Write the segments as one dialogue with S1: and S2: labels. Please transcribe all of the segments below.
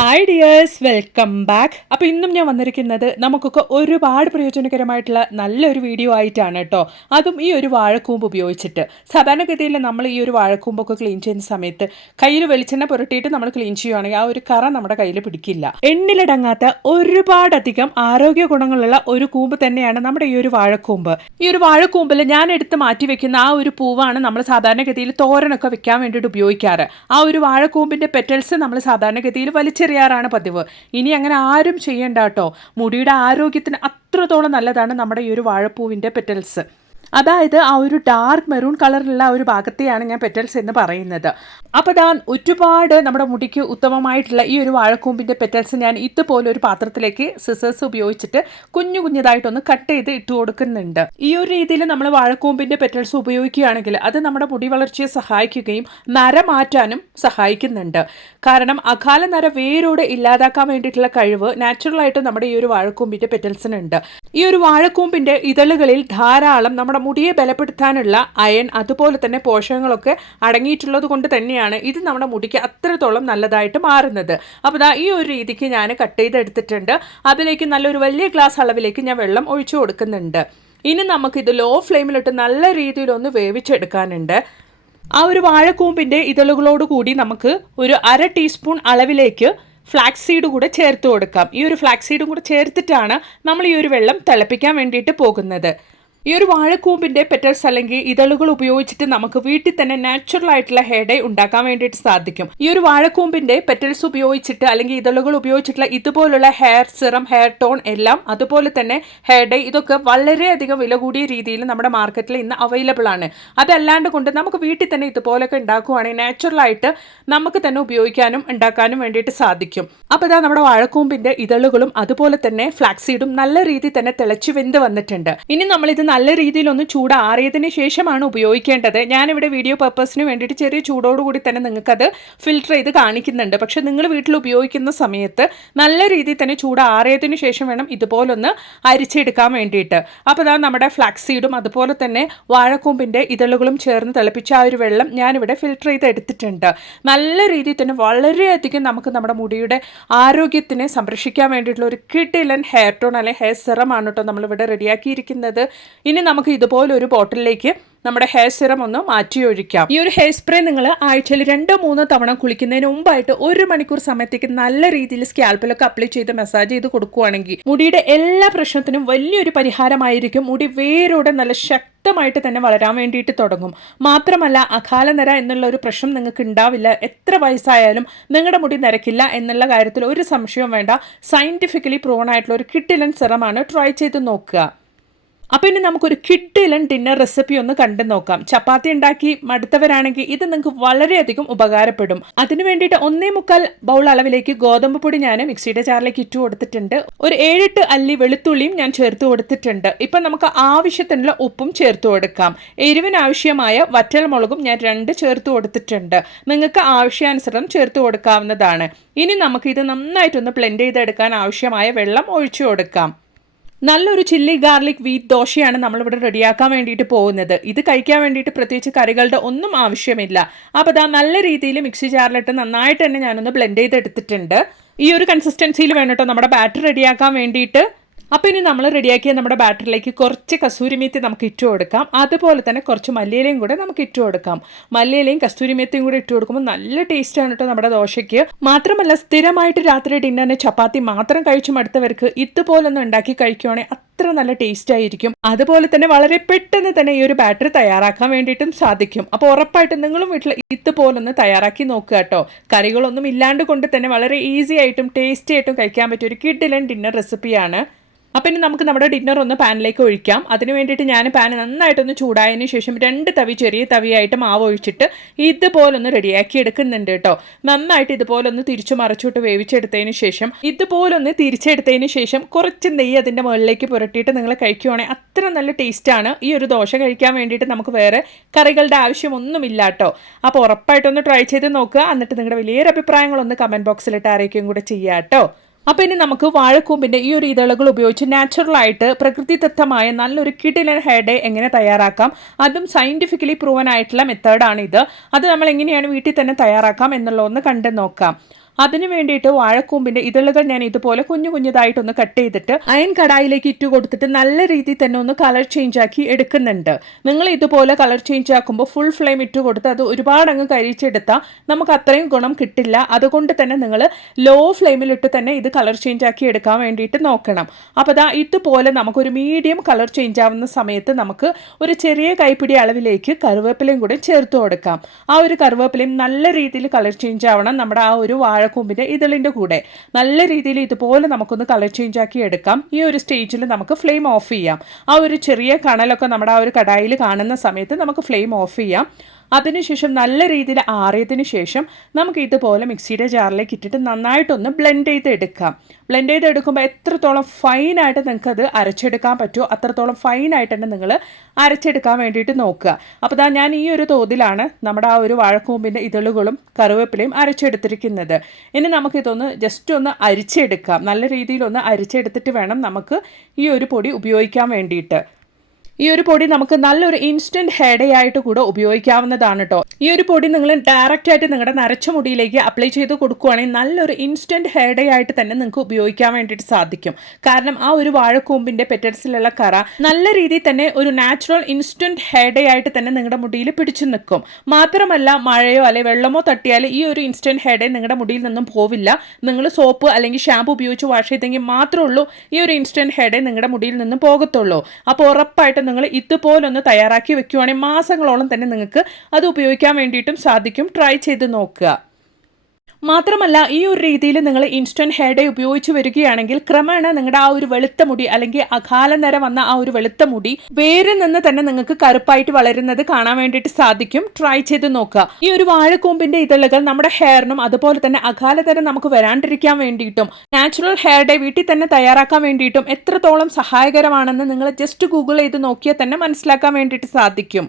S1: Hi dears welcome back അപ്പോൾ ഇന്നും ഞാൻ വന്നിരിക്കുന്നത് നമുക്കൊക്കെ ഒരുപാട് പ്രയോജനകരമായിട്ടുള്ള നല്ലൊരു വീഡിയോ ആയിട്ടാണ് കേട്ടോ അതും ഈ ഒരു വാഴക്കൂമ്പ് ഉപയോഗിച്ചിട്ട്. സാധാരണഗതിയിൽ നമ്മൾ ഈ ഒരു വാഴക്കൂമ്പൊക്കെ ക്ലീൻ ചെയ്യുന്ന സമയത്ത് കയ്യിൽ വെളിച്ചെണ്ണ പുരട്ടിയിട്ട് നമ്മൾ ക്ലീൻ ചെയ്യുകയാണെങ്കിൽ ആ ഒരു കറ നമ്മുടെ കയ്യിൽ പിടിക്കില്ല. എണ്ണിലടങ്ങാത്ത ഒരുപാടധികം ആരോഗ്യ ഗുണങ്ങളുള്ള ഒരു കൂമ്പ് തന്നെയാണ് നമ്മുടെ ഈ ഒരു വാഴക്കൂമ്പ്. ഈ ഒരു വാഴക്കൂമ്പിൽ ഞാൻ എടുത്ത് മാറ്റി വെക്കുന്ന ആ ഒരു പൂവാണ് നമ്മൾ സാധാരണഗതിയിൽ തോരനൊക്കെ വെക്കാൻ വേണ്ടിയിട്ട് ഉപയോഗിക്കാറ്. ആ ഒരു വാഴക്കൂമ്പിന്റെ പെറ്റൽസ് നമ്മൾ സാധാരണഗതിയിൽ വലിച്ചെറിയാറാണ് പതിവ്. ഇനി അങ്ങനെ ആരും ചെയ്യേണ്ട കേട്ടോ. മുടിയുടെ ആരോഗ്യത്തിന് അത്രത്തോളം നല്ലതാണ് നമ്മുടെ ഈ ഒരു വാഴപ്പൂവിന്റെ പെറ്റൽസ്. അതായത് ആ ഒരു ഡാർക്ക് മെറൂൺ കളറിലുള്ള ഒരു ഭാഗത്തെയാണ് ഞാൻ പെറ്റൽസ് എന്ന് പറയുന്നത്. അപ്പോൾ ദാ ഒരുപാട് നമ്മുടെ മുടിക്ക് ഉത്തമമായിട്ടുള്ള ഈ ഒരു വാഴക്കൂമ്പിന്റെ പെറ്റൽസ് ഞാൻ ഇതുപോലെ ഒരു പാത്രത്തിലേക്ക് സിസേഴ്സ് ഉപയോഗിച്ചിട്ട് കുഞ്ഞു കുഞ്ഞതായിട്ടൊന്ന് കട്ട് ചെയ്ത് ഇട്ട് കൊടുക്കുന്നുണ്ട്. ഈ ഒരു രീതിയിൽ നമ്മൾ വാഴക്കൂമ്പിന്റെ പെറ്റൽസ് ഉപയോഗിക്കുകയാണെങ്കിൽ അത് നമ്മുടെ മുടി വളർച്ചയെ സഹായിക്കുകയും നര മാറ്റാനും സഹായിക്കുന്നുണ്ട്. കാരണം അകാല നര വേരോട് ഇല്ലാതാക്കാൻ വേണ്ടിയിട്ടുള്ള കഴിവ് നാച്ചുറലായിട്ട് നമ്മുടെ ഈ ഒരു വാഴക്കൂമ്പിന്റെ പെറ്റൽസിനുണ്ട് ഈ ഒരു വാഴക്കൂമ്പിന്റെ ഇതളുകളിൽ ധാരാളം നമ്മുടെ മുടിയെ ബലപ്പെടുത്താനുള്ള അയൺ അതുപോലെ തന്നെ പോഷകങ്ങളൊക്കെ അടങ്ങിയിട്ടുള്ളത് കൊണ്ട് തന്നെയാണ് ഇത് നമ്മുടെ മുടിക്ക് അത്രത്തോളം നല്ലതായിട്ട് മാറുന്നത്. അപ്പോൾ ദാ ഈ ഒരു രീതിക്ക് ഞാൻ കട്ട് ചെയ്തെടുത്തിട്ടുണ്ട്. അതിലേക്ക് നല്ലൊരു വലിയ ഗ്ലാസ് അളവിലേക്ക് ഞാൻ വെള്ളം ഒഴിച്ചു കൊടുക്കുന്നുണ്ട്. ഇനി നമുക്കിത് ലോ ഫ്ലെയിമിലിട്ട് നല്ല രീതിയിലൊന്ന് വേവിച്ചെടുക്കാനുണ്ട്. ആ ഒരു വാഴക്കൂമ്പിന്റെ ഇതളുകളോട് കൂടി നമുക്ക് ഒരു അര ടീസ്പൂൺ അളവിലേക്ക് ഫ്ലാക്സ് സീഡ് കൂടെ ചേർത്ത് കൊടുക്കാം. ഈ ഒരു ഫ്ലാക്സ് സീഡും കൂടെ ചേർത്തിട്ടാണ് നമ്മൾ ഈ ഒരു വെള്ളം തിളപ്പിക്കാൻ വേണ്ടിയിട്ട് പോകുന്നത്. ഈ ഒരു വാഴക്കൂമ്പിന്റെ പെറ്റൽസ് അല്ലെങ്കിൽ ഇതളുകൾ ഉപയോഗിച്ചിട്ട് നമുക്ക് വീട്ടിൽ തന്നെ നാച്ചുറൽ ആയിട്ടുള്ള ഹെയർ ഡേ ഉണ്ടാക്കാൻ വേണ്ടിയിട്ട് സാധിക്കും. ഈ ഒരു വാഴക്കൂമ്പിന്റെ പെറ്റൽസ് ഉപയോഗിച്ചിട്ട് അല്ലെങ്കിൽ ഇതളുകൾ ഉപയോഗിച്ചിട്ടുള്ള ഇതുപോലുള്ള ഹെയർ സിറം ഹെയർ ടോൺ എല്ലാം അതുപോലെ തന്നെ ഹെയർ ഡേ ഇതൊക്കെ വളരെയധികം വില കൂടിയ രീതിയിൽ നമ്മുടെ മാർക്കറ്റിൽ ഇന്ന് അവൈലബിൾ ആണ്. അതല്ലാണ്ട് കൊണ്ട് നമുക്ക് വീട്ടിൽ തന്നെ ഇതുപോലൊക്കെ ഉണ്ടാക്കുവാണെങ്കിൽ നാച്ചുറൽ ആയിട്ട് നമുക്ക് തന്നെ ഉപയോഗിക്കാനും ഉണ്ടാക്കാനും വേണ്ടിയിട്ട് സാധിക്കും. അപ്പോൾ ഇതാ നമ്മുടെ വാഴക്കൂമ്പിന്റെ ഇതളുകളും അതുപോലെ തന്നെ ഫ്ലാക്സീഡും നല്ല രീതിയിൽ തന്നെ തിളച്ചു വെന്ത് വന്നിട്ടുണ്ട്. ഇനി നമ്മളിത് നല്ല രീതിയിൽ ഒന്ന് ചൂടാറിയതിന് ശേഷമാണ് ഉപയോഗിക്കേണ്ടത്. ഞാനിവിടെ വീഡിയോ പർപ്പസിന് വേണ്ടിയിട്ട് ചെറിയ ചൂടോടുകൂടി തന്നെ നിങ്ങൾക്കത് ഫിൽറ്റർ ചെയ്ത് കാണിക്കുന്നുണ്ട്. പക്ഷേ നിങ്ങൾ വീട്ടിൽ ഉപയോഗിക്കുന്ന സമയത്ത് നല്ല രീതിയിൽ തന്നെ ചൂടാറിയതിന് ശേഷം വേണം ഇതുപോലൊന്ന് അരിച്ചെടുക്കാൻ വേണ്ടിയിട്ട്. അപ്പോൾ അതാ നമ്മുടെ ഫ്ലാക്സീഡും അതുപോലെ തന്നെ വാഴക്കൂമ്പിന്റെ ഇതളുകളും ചേർന്ന് തിളപ്പിച്ച ആ ഒരു വെള്ളം ഞാനിവിടെ ഫിൽറ്റർ ചെയ്ത് എടുത്തിട്ടുണ്ട്. നല്ല രീതിയിൽ തന്നെ വളരെയധികം നമുക്ക് നമ്മുടെ മുടിയുടെ ആരോഗ്യത്തിനെ സംരക്ഷിക്കാൻ വേണ്ടിയിട്ടുള്ള ഒരു കിട്ടിലൻ ഹെയർ ടോൺ അല്ലെങ്കിൽ ഹെയർ സെറമാണ് കേട്ടോ നമ്മളിവിടെ റെഡിയാക്കിയിരിക്കുന്നത് ഇനി നമുക്ക് ഇതുപോലെ ഒരു ബോട്ടിലേക്ക് നമ്മുടെ ഹെയർ സിറം ഒന്ന് മാറ്റി ഒഴിക്കാം ഈ ഒരു ഹെയർ സ്പ്രേ നിങ്ങൾ ആഴ്ചയിൽ രണ്ടോ മൂന്നോ തവണ കുളിക്കുന്നതിന് മുമ്പായിട്ട് ഒരു മണിക്കൂർ സമയത്തേക്ക് നല്ല രീതിയിൽ സ്കാൽപ്പിലൊക്കെ അപ്ലൈ ചെയ്ത് മസാജ് ചെയ്ത് കൊടുക്കുകയാണെങ്കിൽ മുടിയുടെ എല്ലാ പ്രശ്നത്തിനും വലിയൊരു പരിഹാരമായിരിക്കും. മുടി വേരോടെ നല്ല ശക്തമായിട്ട് തന്നെ വളരാൻ വേണ്ടിയിട്ട് തുടങ്ങും. മാത്രമല്ല അകാലനര എന്നുള്ള ഒരു പ്രശ്നം നിങ്ങൾക്ക് ഉണ്ടാവില്ല. എത്ര വയസ്സായാലും നിങ്ങളുടെ മുടി നിരക്കില്ല എന്നുള്ള കാര്യത്തിൽ ഒരു സംശയവും വേണ്ട. സയന്റിഫിക്കലി പ്രൂവൺ ആയിട്ടുള്ള ഒരു കിട്ടിലൻ സിറമാണ്. ട്രൈ ചെയ്ത് നോക്കുക. അപ്പോൾ ഇനി നമുക്കൊരു കിഡിലൻ ഡിന്നർ റെസിപ്പി ഒന്ന് കണ്ടു നോക്കാം. ചപ്പാത്തി ഉണ്ടാക്കി മടുത്തവരാണെങ്കിൽ ഇത് നിങ്ങൾക്ക് വളരെയധികം ഉപകാരപ്പെടും. അതിനു വേണ്ടിയിട്ട് ഒന്നേ മുക്കാൽ ബൗൾ അളവിലേക്ക് ഗോതമ്പ് പൊടി ഞാൻ മിക്സിയുടെ ചാറിലേക്ക് ഇറ്റു കൊടുത്തിട്ടുണ്ട്. ഒരു ഏഴെട്ട് അല്ലി വെളുത്തുള്ളിയും ഞാൻ ചേർത്ത് കൊടുത്തിട്ടുണ്ട്. ഇപ്പം നമുക്ക് ആവശ്യത്തിനുള്ള ഉപ്പും ചേർത്ത് കൊടുക്കാം. എരിവിന് ആവശ്യമായ വറ്റൽമുളകും ഞാൻ രണ്ട് ചേർത്ത് കൊടുത്തിട്ടുണ്ട്. നിങ്ങൾക്ക് ആവശ്യാനുസരണം ചേർത്ത് കൊടുക്കാവുന്നതാണ്. ഇനി നമുക്ക് ഇത് നന്നായിട്ടൊന്ന് ബ്ലെൻഡ് ചെയ്തെടുക്കാൻ ആവശ്യമായ വെള്ളം ഒഴിച്ചു കൊടുക്കാം. നല്ലൊരു ചില്ലി ഗാർലിക് വീറ്റ് ദോശയാണ് നമ്മളിവിടെ റെഡിയാക്കാൻ വേണ്ടിയിട്ട് പോകുന്നത്. ഇത് കഴിക്കാൻ വേണ്ടിയിട്ട് പ്രത്യേകിച്ച് കറികളുടെ ഒന്നും ആവശ്യമില്ല. അപ്പോൾ അതാ നല്ല രീതിയിൽ മിക്സി ജാറിലിട്ട് നന്നായിട്ട് തന്നെ ഞാനൊന്ന് ബ്ലെൻഡ് ചെയ്തെടുത്തിട്ടുണ്ട്. ഈ ഒരു കൺസിസ്റ്റൻസിയിൽ വേണം കേട്ടോ നമ്മുടെ ബാറ്റർ റെഡിയാക്കാൻ വേണ്ടിയിട്ട്. അപ്പോൾ ഇനി നമ്മൾ റെഡിയാക്കിയ നമ്മുടെ ബാറ്ററിലേക്ക് കുറച്ച് കസൂരിമേത്തി നമുക്ക് ഇട്ട് കൊടുക്കാം. അതുപോലെ തന്നെ കുറച്ച് മല്ലിയിലയും കൂടെ നമുക്ക് ഇട്ട് കൊടുക്കാം. മല്ലിയിലയും കസ്തൂരിമേത്തിയും കൂടെ ഇട്ട് കൊടുക്കുമ്പോൾ നല്ല ടേസ്റ്റാണ് കേട്ടോ നമ്മുടെ ദോശയ്ക്ക്. മാത്രമല്ല സ്ഥിരമായിട്ട് രാത്രി ഡിന്നറിന് ചപ്പാത്തി മാത്രം കഴിച്ചു മടുത്തവർക്ക് ഇതുപോലൊന്നും ഉണ്ടാക്കി കഴിക്കുവാണെങ്കിൽ അത്ര നല്ല ടേസ്റ്റ് ആയിരിക്കും. അതുപോലെ തന്നെ വളരെ പെട്ടെന്ന് തന്നെ ഈ ഒരു ബാറ്ററി തയ്യാറാക്കാൻ വേണ്ടിയിട്ടും സാധിക്കും. അപ്പോൾ ഉറപ്പായിട്ടും നിങ്ങളും വീട്ടിൽ ഇതുപോലൊന്ന് തയ്യാറാക്കി നോക്കുക കേട്ടോ. കറികളൊന്നും ഇല്ലാണ്ട് കൊണ്ട് തന്നെ വളരെ ഈസി ആയിട്ടും ടേസ്റ്റി ആയിട്ടും കഴിക്കാൻ പറ്റിയ ഒരു കിഡിലൻ ഡിന്നർ റെസിപ്പിയാണ് അപ്പം ഇനി നമുക്ക് നമ്മുടെ ഡിന്നർ ഒന്ന് പാനിലേക്ക് ഒഴിക്കാം. അതിന് വേണ്ടിയിട്ട് ഞാൻ പാൻ നന്നായിട്ടൊന്ന് ചൂടായതിന് ശേഷം രണ്ട് തവി ചെറിയ തവിയായിട്ട് മാവ് ഒഴിച്ചിട്ട് ഇതുപോലൊന്ന് റെഡിയാക്കി എടുക്കുന്നുണ്ട് കേട്ടോ. നന്നായിട്ട് ഇതുപോലൊന്ന് തിരിച്ചു മറച്ചിട്ട് വേവിച്ചെടുത്തതിന് ശേഷം ഇതുപോലൊന്ന് തിരിച്ചെടുത്തതിന് ശേഷം കുറച്ച് നെയ്യ് അതിന്റെ മുകളിലേക്ക് പുരട്ടിയിട്ട് നിങ്ങൾ കഴിക്കുവാണെങ്കിൽ അത്ര നല്ല ടേസ്റ്റാണ് ഈ ഒരു ദോശ കഴിക്കാൻ വേണ്ടിയിട്ട് നമുക്ക് വേറെ കറികളുടെ ആവശ്യമൊന്നുമില്ല കേട്ടോ. അപ്പോൾ ഉറപ്പായിട്ടൊന്ന് ട്രൈ ചെയ്ത് നോക്കുക. എന്നിട്ട് നിങ്ങളുടെ വലിയൊരു അഭിപ്രായങ്ങളൊന്ന് കമന്റ് ബോക്സിലിട്ട് ആരെയൊക്കെയും കൂടെ ചെയ്യാം കേട്ടോ. അപ്പോൾ ഇനി നമുക്ക് വാഴക്കൂമ്പിന്റെ ഈ ഒരു ഇതളുകൾ ഉപയോഗിച്ച് നാച്ചുറലായിട്ട് പ്രകൃതിദത്തമായ നല്ലൊരു കിടിലൻ ഹെയർ ഡേ എങ്ങനെ തയ്യാറാക്കാം? അതും സയന്റിഫിക്കലി പ്രൂവൻ ആയിട്ടുള്ള മെത്തേഡാണ് ഇത് അത് നമ്മൾ എങ്ങനെയാണ് വീട്ടിൽ തന്നെ തയ്യാറാക്കാം എന്നുള്ളതൊന്ന് കണ്ടു നോക്കാം. അതിന് വേണ്ടിയിട്ട് വാഴക്കൂമ്പിന്റെ ഇതളുകൾ ഞാൻ ഇതുപോലെ കുഞ്ഞു കുഞ്ഞതായിട്ടൊന്ന് കട്ട് ചെയ്തിട്ട് അയൺ കടായിലേക്ക് ഇറ്റ് കൊടുത്തിട്ട് നല്ല രീതിയിൽ തന്നെ ഒന്ന് കളർ ചേഞ്ച് ആക്കി എടുക്കുന്നുണ്ട്. നിങ്ങൾ ഇതുപോലെ കളർ ചേഞ്ച് ആക്കുമ്പോൾ ഫുൾ ഫ്ലെയിം ഇട്ട് കൊടുത്ത് അത് ഒരുപാട് അങ്ങ് കരിച്ചെടുത്താൽ നമുക്ക് അത്രയും ഗുണം കിട്ടില്ല. അതുകൊണ്ട് തന്നെ നിങ്ങൾ ലോ ഫ്ലെയിമിലിട്ട് തന്നെ ഇത് കളർ ചേഞ്ച് ആക്കി എടുക്കാൻ വേണ്ടിയിട്ട് നോക്കണം. അപ്പോൾ ദാ ഇതുപോലെ നമുക്കൊരു മീഡിയം കളർ ചേഞ്ച് ആവുന്ന സമയത്ത് നമുക്ക് ഒരു ചെറിയ കൈപ്പിടി അളവിലേക്ക് കറിവേപ്പിലയും കൂടി ചേർത്ത് കൊടുക്കാം. ആ ഒരു കറിവേപ്പിലയും നല്ല രീതിയിൽ കളർ ചേഞ്ച് ആവണം. നമ്മുടെ ആ ഒരു വാഴക്കൂമ്പിന്റെ ഇതളിന്റെ കൂടെ. നല്ല രീതിയിൽ ഇതുപോലെ നമുക്കൊന്ന് കളർ ചേഞ്ച് ആക്കി എടുക്കാം. ഈ ഒരു സ്റ്റേജിൽ നമുക്ക് ഫ്ലെയിം ഓഫ് ചെയ്യാം. ആ ഒരു ചെറിയ കണലൊക്കെ നമ്മുടെ ആ ഒരു കടായിൽ കാണുന്ന സമയത്ത് നമുക്ക് ഫ്ലെയിം ഓഫ് ചെയ്യാം. അതിനുശേഷം നല്ല രീതിയിൽ ആറിയതിന് ശേഷം നമുക്ക് ഇതുപോലെ മിക്സിയുടെ ജാറിലേക്ക് ഇട്ടിട്ട് നന്നായിട്ടൊന്ന് ബ്ലെൻഡ് ചെയ്ത് എടുക്കാം. ബ്ലെൻഡ് ചെയ്ത് എടുക്കുമ്പോൾ എത്രത്തോളം ഫൈനായിട്ട് നിങ്ങൾക്ക് അത് അരച്ചെടുക്കാൻ പറ്റുമോ അത്രത്തോളം ഫൈനായിട്ട് തന്നെ നിങ്ങൾ അരച്ചെടുക്കാൻ വേണ്ടിയിട്ട് നോക്കുക. അപ്പോൾ ഞാൻ ഈ ഒരു തോതിലാണ് നമ്മുടെ ആ ഒരു വാഴക്കൂമ്പിന്റെ ഇതളുകളും കറിവേപ്പിലയും അരച്ചെടുത്തിരിക്കുന്നത്. ഇനി നമുക്കിതൊന്ന് ജസ്റ്റ് ഒന്ന് അരിച്ചെടുക്കാം. നല്ല രീതിയിലൊന്ന് അരിച്ചെടുത്തിട്ട് വേണം നമുക്ക് ഈ ഒരു പൊടി ഉപയോഗിക്കാൻ വേണ്ടിയിട്ട്. ഈ ഒരു പൊടി നമുക്ക് നല്ലൊരു ഇൻസ്റ്റന്റ് ഹെയർ ആയിട്ട് കൂടെ ഉപയോഗിക്കാവുന്നതാണ് കേട്ടോ ഈ ഒരു പൊടി നിങ്ങൾ ഡയറക്റ്റ് ആയിട്ട് നിങ്ങളുടെ നരച്ച മുടിയിലേക്ക് അപ്ലൈ ചെയ്ത് കൊടുക്കുകയാണെങ്കിൽ നല്ലൊരു ഇൻസ്റ്റന്റ് ഹെയർ ആയിട്ട് തന്നെ നിങ്ങൾക്ക് ഉപയോഗിക്കാൻ വേണ്ടിയിട്ട് സാധിക്കും. കാരണം ആ ഒരു വാഴക്കൂമ്പിന്റെ പെറ്റൽസിലുള്ള കറ നല്ല രീതിയിൽ തന്നെ ഒരു നാച്ചുറൽ ഇൻസ്റ്റന്റ് ഹെയർ ആയിട്ട് തന്നെ നിങ്ങളുടെ മുടിയിൽ പിടിച്ചു നിൽക്കും. മാത്രമല്ല മഴയോ അല്ലെ വെള്ളമോ തട്ടിയാൽ ഈ ഒരു ഇൻസ്റ്റന്റ് ഹെയർ നിങ്ങളുടെ മുടിയിൽ നിന്നും പോവില്ല. നിങ്ങൾ സോപ്പ് അല്ലെങ്കിൽ ഷാമ്പു ഉപയോഗിച്ച് വാഷ് ചെയ്തെങ്കിൽ മാത്രമേ ഉള്ളൂ ഈ ഒരു ഇൻസ്റ്റന്റ് ഹെയർ നിങ്ങളുടെ മുടിയിൽ നിന്നും പോകത്തുള്ളൂ. അപ്പോൾ ഉറപ്പായിട്ടും നിങ്ങൾ ഇതുപോലൊന്ന് തയ്യാറാക്കി വെക്കുവാണെങ്കിൽ മാസങ്ങളോളം തന്നെ നിങ്ങൾക്ക് അത് ഉപയോഗിക്കാൻ വേണ്ടിയിട്ടും സാധിക്കും. ട്രൈ ചെയ്ത് നോക്കുക. മാത്രമല്ല ഈ ഒരു രീതിയിൽ നിങ്ങൾ ഇൻസ്റ്റന്റ് ഹെയർ ഡേ ഉപയോഗിച്ച് വരികയാണെങ്കിൽ ക്രമേണ നിങ്ങളുടെ ആ ഒരു വെളുത്ത മുടി അല്ലെങ്കിൽ അകാല നിര വന്ന ആ ഒരു വെളുത്ത മുടി വേരിൽ നിന്ന് തന്നെ നിങ്ങൾക്ക് കറുപ്പായിട്ട് വളരുന്നത് കാണാൻ വേണ്ടിയിട്ട് സാധിക്കും. ട്രൈ ചെയ്ത് നോക്കുക. ഈ ഒരു വാഴക്കൂമ്പിന്റെ ഇതളുകൾ നമ്മുടെ ഹെയറിനും അതുപോലെ തന്നെ അകാലതരം നമുക്ക് വരാണ്ടിരിക്കാൻ വേണ്ടിയിട്ടും നാച്ചുറൽ ഹെയർ ഡേ വീട്ടിൽ തന്നെ തയ്യാറാക്കാൻ വേണ്ടിയിട്ടും എത്രത്തോളം സഹായകരമാണെന്ന് നിങ്ങൾ ജസ്റ്റ് ഗൂഗിൾ ചെയ്ത് നോക്കിയാൽ തന്നെ മനസ്സിലാക്കാൻ വേണ്ടിയിട്ട് സാധിക്കും.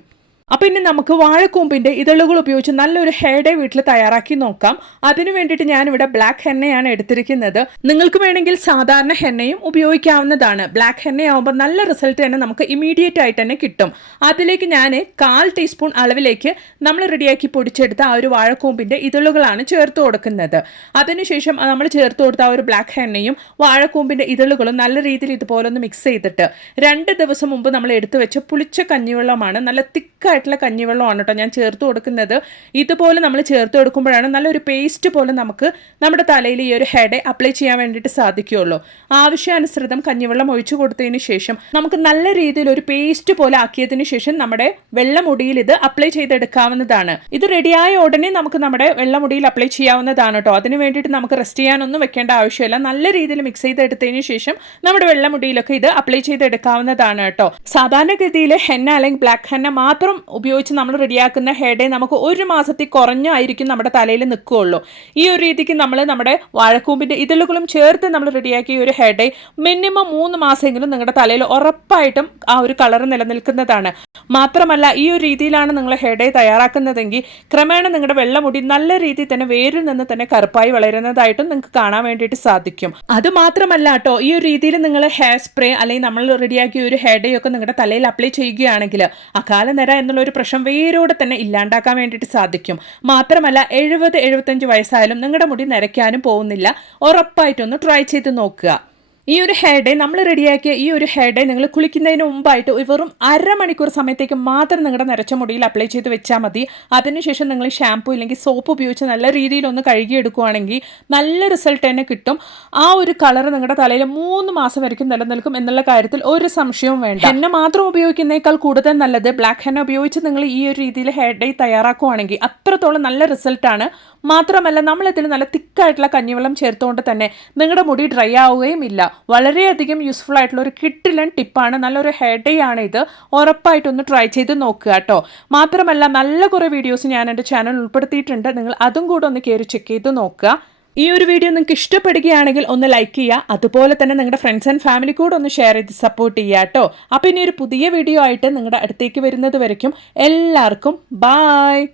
S1: അപ്പോൾ ഇനി നമുക്ക് വാഴക്കൂമ്പിന്റെ ഇതളുകൾ ഉപയോഗിച്ച് നല്ലൊരു ഹെയർ ഡേ വീട്ടിൽ തയ്യാറാക്കി നോക്കാം. അതിനു വേണ്ടിയിട്ട് ഞാനിവിടെ ബ്ലാക്ക് ഹെന്നയാണ് എടുത്തിരിക്കുന്നത്. നിങ്ങൾക്ക് വേണമെങ്കിൽ സാധാരണ ഹെന്നയും ഉപയോഗിക്കാവുന്നതാണ്. ബ്ലാക്ക് ഹെന്നയാവുമ്പോൾ നല്ല റിസൾട്ട് തന്നെ നമുക്ക് ഇമീഡിയറ്റ് ആയിട്ട് തന്നെ കിട്ടും. അതിലേക്ക് ഞാൻ കാൽ ടീസ്പൂൺ അളവിലേക്ക് നമ്മൾ റെഡിയാക്കി പൊടിച്ചെടുത്ത ആ ഒരു വാഴക്കൂമ്പിന്റെ ഇതളുകളാണ് ചേർത്ത് കൊടുക്കുന്നത്. അതിനുശേഷം നമ്മൾ ചേർത്ത് കൊടുത്ത ആ ഒരു ബ്ലാക്ക് ഹെന്നയും വാഴക്കൂമ്പിന്റെ ഇതളുകളും നല്ല രീതിയിൽ ഇതുപോലെ ഒന്ന് മിക്സ് ചെയ്തിട്ട് രണ്ട് ദിവസം മുമ്പ് നമ്മൾ എടുത്തു വെച്ച പുളിച്ച കഞ്ഞിവെള്ളമാണ് നല്ല തിക്കായിട്ട് ആയിട്ടുള്ള കഞ്ഞിവെള്ളമാണ് കേട്ടോ ഞാൻ ചേർത്ത് കൊടുക്കുന്നത്. ഇതുപോലെ നമ്മൾ ചേർത്ത് കൊടുക്കുമ്പോഴാണ് നല്ലൊരു പേസ്റ്റ് പോലെ നമുക്ക് നമ്മുടെ തലയിൽ ഈ ഒരു ഹെഡ് അപ്ലൈ ചെയ്യാൻ വേണ്ടിയിട്ട് സാധിക്കുകയുള്ളൂ. ആവശ്യാനുസൃതം കഞ്ഞിവെള്ളം ഒഴിച്ചു കൊടുത്തതിന് ശേഷം നമുക്ക് നല്ല രീതിയിൽ ഒരു പേസ്റ്റ് പോലെ ആക്കിയതിന് ശേഷം നമ്മുടെ വെള്ളമുടിയിൽ ഇത് അപ്ലൈ ചെയ്തെടുക്കാവുന്നതാണ്. ഇത് റെഡിയായ ഉടനെ നമുക്ക് നമ്മുടെ വെള്ളമുടിയിൽ അപ്ലൈ ചെയ്യാവുന്നതാണ് കേട്ടോ അതിന് വേണ്ടിയിട്ട് നമുക്ക് റെസ്റ്റ് ചെയ്യാനൊന്നും വെക്കേണ്ട ആവശ്യമില്ല. നല്ല രീതിയിൽ മിക്സ് ചെയ്തെടുത്തതിന് ശേഷം നമ്മുടെ വെള്ളമുടിയിലൊക്കെ ഇത് അപ്ലൈ ചെയ്തെടുക്കാവുന്നതാണ് കേട്ടോ സാധാരണഗതിയിൽ ഹെന്ന അല്ലെങ്കിൽ ബ്ലാക്ക് ഹെന്ന മാത്രം ഉപയോഗിച്ച് നമ്മൾ റെഡിയാക്കുന്ന ഹെയർ ഡേ നമുക്ക് ഒരു മാസത്തിൽ കുറഞ്ഞായിരിക്കും നമ്മുടെ തലയിൽ നിൽക്കുകയുള്ളൂ. ഈ ഒരു രീതിക്ക് നമ്മൾ നമ്മുടെ വാഴക്കൂമ്പിന്റെ ഇതളുകളും ചേർത്ത് നമ്മൾ റെഡിയാക്കിയ ഒരു ഹെയർ ഡേ മിനിമം മൂന്ന് മാസമെങ്കിലും നിങ്ങളുടെ തലയിൽ ഉറപ്പായിട്ടും ആ ഒരു കളർ നിലനിൽക്കുന്നതാണ്. മാത്രമല്ല ഈ ഒരു രീതിയിലാണ് നിങ്ങൾ ഹെയർ ഡേ തയ്യാറാക്കുന്നതെങ്കിൽ ക്രമേണ നിങ്ങളുടെ വെള്ളമുടി നല്ല രീതിയിൽ തന്നെ വേരിൽ നിന്ന് തന്നെ കറുപ്പായി വളരുന്നതായിട്ടും നിങ്ങൾക്ക് കാണാൻ വേണ്ടിയിട്ട് സാധിക്കും. അത് മാത്രമല്ല കേട്ടോ ഈ ഒരു രീതിയിൽ നിങ്ങൾ ഹെയർ സ്പ്രേ അല്ലെങ്കിൽ നമ്മൾ റെഡിയാക്കിയ ഒരു ഹെയർ ഡേ ഒക്കെ നിങ്ങളുടെ തലയിൽ അപ്ലൈ ചെയ്യുകയാണെങ്കിൽ അകാല നിര എന്നുള്ള ഒരു പ്രശ്നം വേരോടെ തന്നെ ഇല്ലാണ്ടാക്കാൻ വേണ്ടിയിട്ട് സാധിക്കും. മാത്രമല്ല എഴുപത് എഴുപത്തഞ്ച് വയസ്സായാലും നിങ്ങളുടെ മുടി നരയ്ക്കാനും പോകുന്നില്ല. ഉറപ്പായിട്ടൊന്ന് ട്രൈ ചെയ്ത് നോക്കുക. ഈ ഒരു ഹെയർ ഡേ നമ്മൾ റെഡിയാക്കിയ ഈ ഒരു ഹെയർ ഡേ നിങ്ങൾ കുളിക്കുന്നതിന് മുമ്പായിട്ട് വെറും അരമണിക്കൂർ സമയത്തേക്ക് മാത്രം നിങ്ങളുടെ നരച്ച മുടിയിൽ അപ്ലൈ ചെയ്ത് വെച്ചാൽ മതി. അതിനുശേഷം നിങ്ങൾ ഷാംപൂ ഇല്ലെങ്കിൽ സോപ്പ് ഉപയോഗിച്ച് നല്ല രീതിയിൽ ഒന്ന് കഴുകിയെടുക്കുകയാണെങ്കിൽ നല്ല റിസൾട്ട് തന്നെ കിട്ടും. ആ ഒരു കളർ നിങ്ങളുടെ തലയിൽ മൂന്ന് മാസം വരയ്ക്കും നിലനിൽക്കും എന്നുള്ള കാര്യത്തിൽ ഒരു സംശയവും വേണ്ട. ഹെന്ന മാത്രം ഉപയോഗിക്കുന്നതിനേക്കാൾ കൂടുതൽ നല്ലത് ബ്ലാക്ക് ഹെന്ന ഉപയോഗിച്ച് നിങ്ങൾ ഈ ഒരു രീതിയിൽ ഹെയർ ഡേ തയ്യാറാക്കുകയാണെങ്കിൽ അത്രത്തോളം നല്ല റിസൾട്ടാണ് മാത്രമല്ല നമ്മളിതിൽ നല്ല തിക്കായിട്ടുള്ള കഞ്ഞിവെള്ളം ചേർത്തുകൊണ്ട് തന്നെ നിങ്ങളുടെ മുടി ഡ്രൈ ആവുകയും ഇല്ല. വളരെയധികം യൂസ്ഫുൾ ആയിട്ടുള്ള ഒരു കിട്ടിലൻ ടിപ്പാണ്. നല്ലൊരു ഹെയർ ഡേ ആണ് ഇത്. ഉറപ്പായിട്ടൊന്ന് ട്രൈ ചെയ്ത് നോക്കുക കേട്ടോ. മാത്രമല്ല നല്ല കുറേ വീഡിയോസ് ഞാൻ എന്റെ ചാനൽ ഉൾപ്പെടുത്തിയിട്ടുണ്ട്. നിങ്ങൾ അതും കൂടെ ഒന്ന് കയറി ചെക്ക് ചെയ്ത് നോക്കുക. ഈ ഒരു വീഡിയോ നിങ്ങൾക്ക് ഇഷ്ടപ്പെടുകയാണെങ്കിൽ ഒന്ന് ലൈക്ക് ചെയ്യുക. അതുപോലെ തന്നെ നിങ്ങളുടെ ഫ്രണ്ട്സ് ആൻഡ് ഫാമിലി കൂടെ ഒന്ന് ഷെയർ ചെയ്ത് സപ്പോർട്ട് ചെയ്യുക കേട്ടോ. അപ്പോൾ ഇനി ഒരു പുതിയ വീഡിയോ ആയിട്ട് നിങ്ങളുടെ അടുത്തേക്ക് വരുന്നത് വരയ്ക്കും. എല്ലാവർക്കും ബായ്